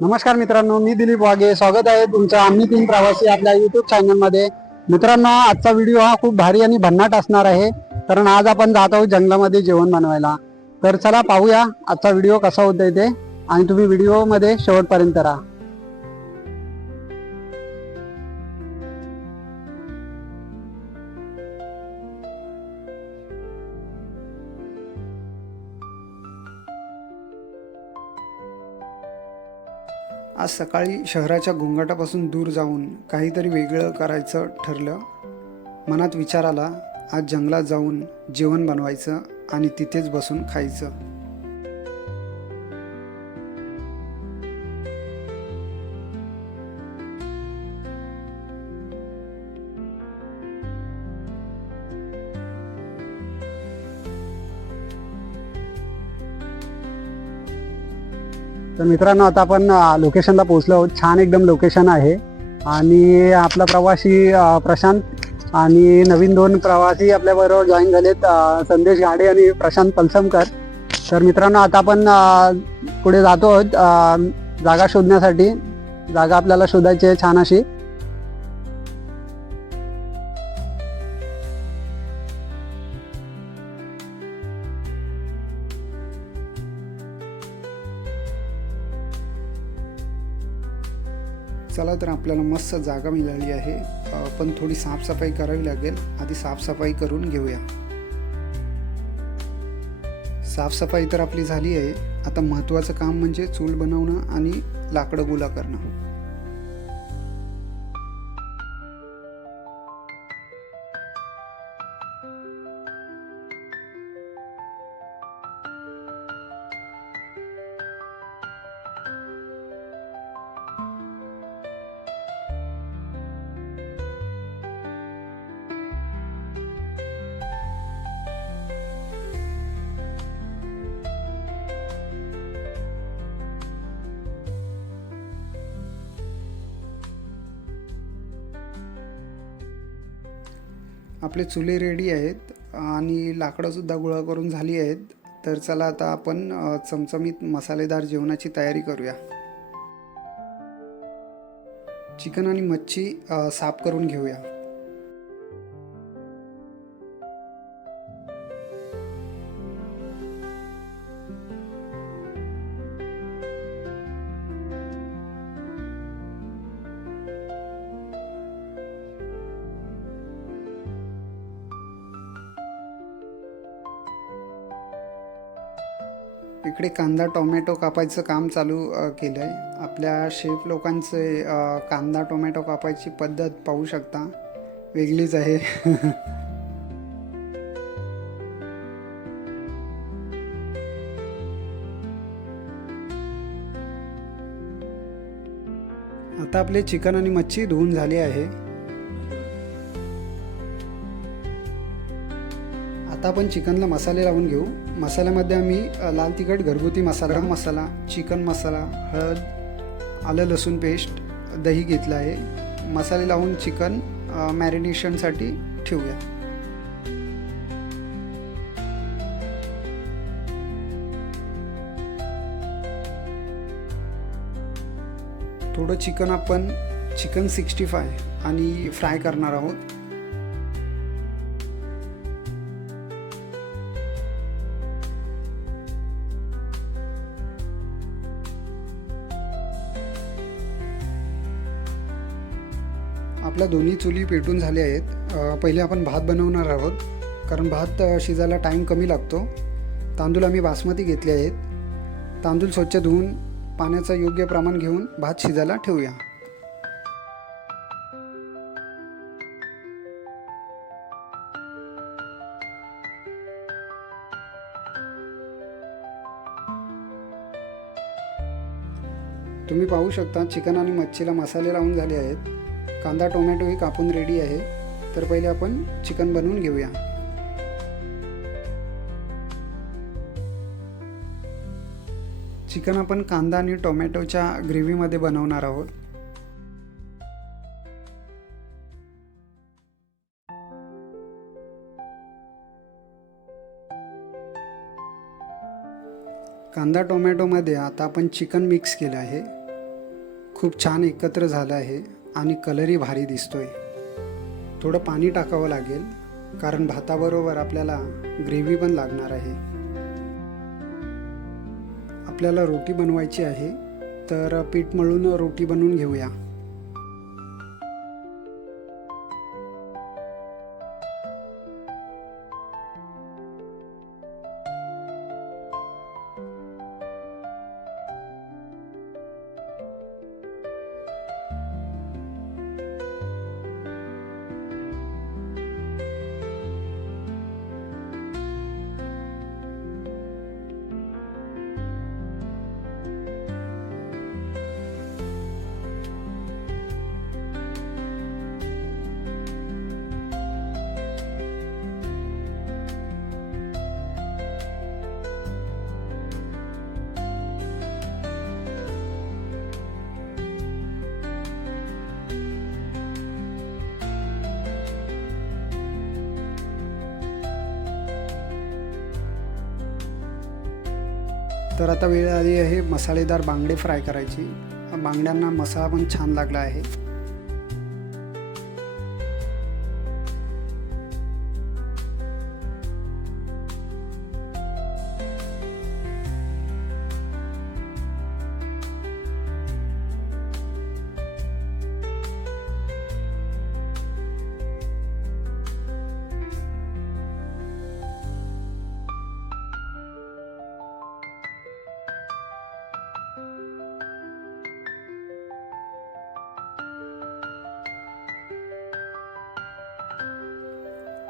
नमस्कार मित्रांनो, मी दिलीप वाघे. स्वागत आहे तुमचं आम्ही तीन प्रवासी आपल्या युट्यूब चॅनलमध्ये. मित्रांनो, आजचा व्हिडिओ हा खूप भारी आणि भन्नाट असणार आहे, कारण आज आपण जात आहोत जंगलामध्ये जेवण बनवायला. तर चला पाहूया आजचा व्हिडिओ कसा होतोय ते, आणि तुम्ही व्हिडिओमध्ये शेवटपर्यंत राहा. आज सकाळी शहराच्या गोंगाटापासून दूर जाऊन काहीतरी वेगळं करायचं ठरलं. मनात विचार आला, आज जंगलात जाऊन जेवण बनवायचं आणि तिथेच बसून खायचं. तर मित्रांनो, आता आपण लोकेशनला पोहोचलो आहोत. छान एकदम लोकेशन आहे. आणि आपला प्रवासी प्रशांत आणि नवीन दोन प्रवासी आपल्याबरोबर जॉईन झालेत, संदेश घाडे आणि प्रशांत पलसमकर. तर मित्रांनो, आता आपण पुढे जातो आहोत जागा शोधण्यासाठी. जागा आपल्याला शोधायची आहे छान अशी. चला तर आपल्याला मस्त जागा मिळाली आहे, पण थोडी साफसफाई करावी लागेल. आधी साफसफाई करून घेऊया. साफसफाई तर आपली झाली आहे. आता महत्त्वाचं काम म्हणजे चूल बनवणं आणि लाकडं गोळा करणं. आपले चुले रेडी आहेत आणि लाकडंसुद्धा गोळा करून झाली आहेत. तर चला आता आपण चमचमीत मसालेदार जेवणाची तयारी करूया. चिकन आणि मच्छी साफ करून घेऊया. इकडे कांदा टोमॅटो कापायचं काम चालू केलं आहे. आपल्या शेफ लोकांचे कांदा टोमॅटो कापायची पद्धत पाहू शकता, वेगळीच आहे. आता आपले चिकन आणि मच्छी धुवून झाली आहे. आता आपण चिकनला मसाले लावून घेऊ. मसाल्यामध्ये आम्ही लाल तिखट घरगुती मसाला, गरम मसाला, चिकन मसाला, हळद, आलं लसूण पेस्ट, दही घेतलं आहे. मसाले लावून चिकन मॅरिनेशनसाठी ठेवूया. थोडं चिकन आपण चिकन 65 आणि फ्राय करणार आहोत. आपल्या दोन्ही चुली पेटून झाल्या आहेत. पहिले आपण भात बनवणार आहोत, कारण भात शिजायला टाईम कमी लागतो. तांदूळ आम्ही बासमती घेतले आहेत. तांदूळ स्वच्छ धुवून पाण्याचं योग्य प्रमाण घेऊन भात शिजायला ठेवूया. तुम्ही पाहू शकता चिकन आणि मच्छीला मसाले लावून झाले आहेत. कांदा टोमॅटोही कापून रेडी आहे. तर पहिले आपण चिकन बनवून घेऊया. चिकन आपण कांदा आणि टोमॅटोच्या ग्रेव्हीमध्ये बनवणार आहोत. कांदा टोमॅटोमध्ये आता आपण चिकन मिक्स केलं आहे. खूप छान एकत्र झालं आहे आणि कलरही भारी दिसतोय. थोडं पाणी टाकावं लागेल कारण भाताबरोबर आपल्याला ग्रेव्ही पण लागणार आहे. आपल्याला रोटी बनवायची आहे तर पीठ मळून रोटी बनवून घेऊया. तर आता वेळ आली आहे मसालेदार बांगडे फ्राय करायची. बांगड्यांना मसाला पण छान लागला आहे.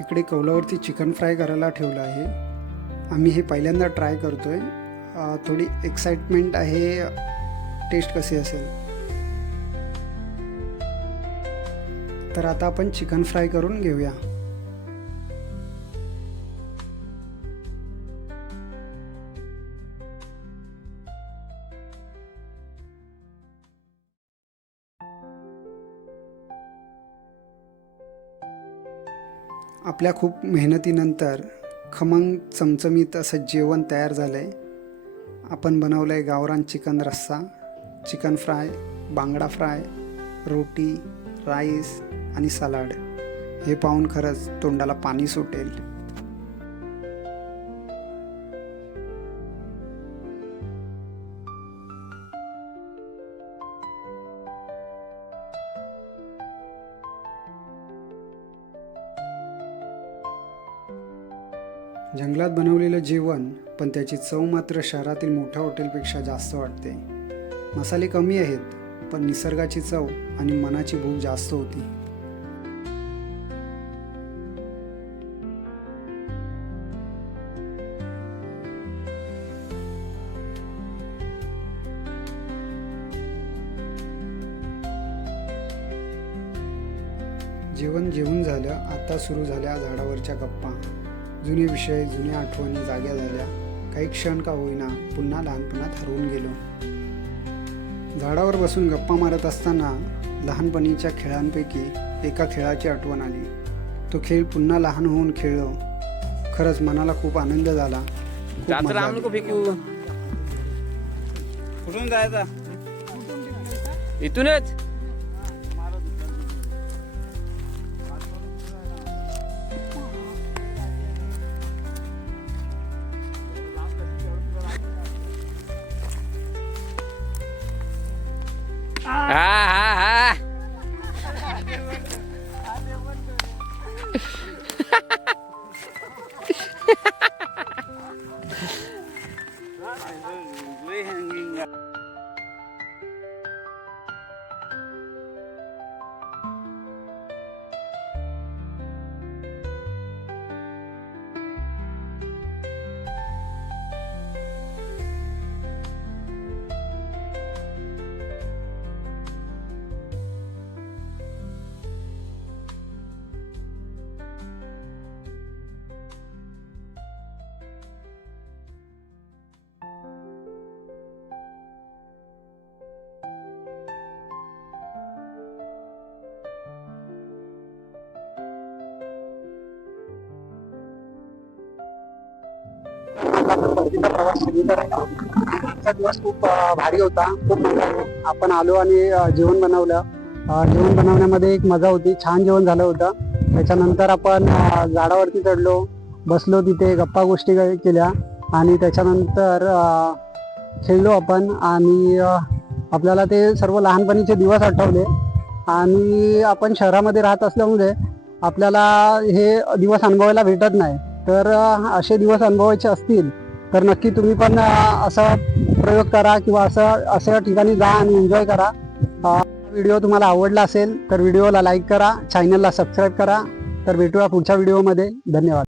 इकडे कौलावरती चिकन फ्राय करायला ठेवलं आहे. आम्ही हे पहिल्यांदा ट्राय करतोय. थोडी एक्साइटमेंट आहे टेस्ट कशी असेल. तर आता आपण चिकन फ्राय करून घेऊया. आपल्या खूप मेहनतीनंतर खमंग चमचमीत असं जेवण तयार झालं आहे. आपण बनवलं आहे गावरान चिकन रस्सा, चिकन फ्राय, बांगडा फ्राय, रोटी, राईस आणि सलाड. हे पाहून खरंच तोंडाला पाणी सुटेल. जंगलात बनवलेलं जेवण पण त्याची चव मात्र शहरातील मोठ्या हॉटेलपेक्षा जास्त वाटते. मसाले कमी आहेत पण निसर्गाची चव आणि मनाची भूक जास्त होती. जेवण जेवून झालं. आता सुरू झाल्या झाडावरच्या गप्पा. जुने विषय, जुन्या आठवणी जाग्या झाल्या. काही क्षण का होईना पुन्हा लहानपणात हरवून गेलो. झाडावर बसून गप्पा मारत असताना लहानपणीच्या खेळांपैकी एका खेळाची आठवण आली. तो खेळ पुन्हा लहान होऊन खेळलो. खरंच मनाला खूप आनंद झाला. खूप मजा आली. कुठून जायचा? इथूनच. हा हा हा. आवडतीचा प्रवास सुरू करायचा. आजचा दिवस खूप भारी होता, खूप मजा आली. आपण आलो आणि जेवण बनवलं. जेवण बनवण्यामध्ये एक मजा होती, छान जेवण झालं होतं. त्याच्यानंतर आपण झाडावरती चढलो, बसलो तिथे, गप्पा गोष्टी केल्या आणि त्याच्यानंतर खेळलो आपण आणि आपल्याला ते सर्व लहानपणीचे दिवस आठवले. आणि आपण शहरामध्ये राहत असल्यामुळे आपल्याला हे दिवस अनुभवायला भेटत नाही. तर असे दिवस अनुभवायचे असतील तर नक्की तुम्ही पण असा प्रयोग करा किंवा अशा ठिकाणी जा आणि एन्जॉय करा. व्हिडिओ तुम्हाला आवडला असेल तर व्हिडिओला लाईक करा, चॅनलला सबस्क्राईब करा. तर भेटूया पुढच्या व्हिडिओमध्ये. धन्यवाद.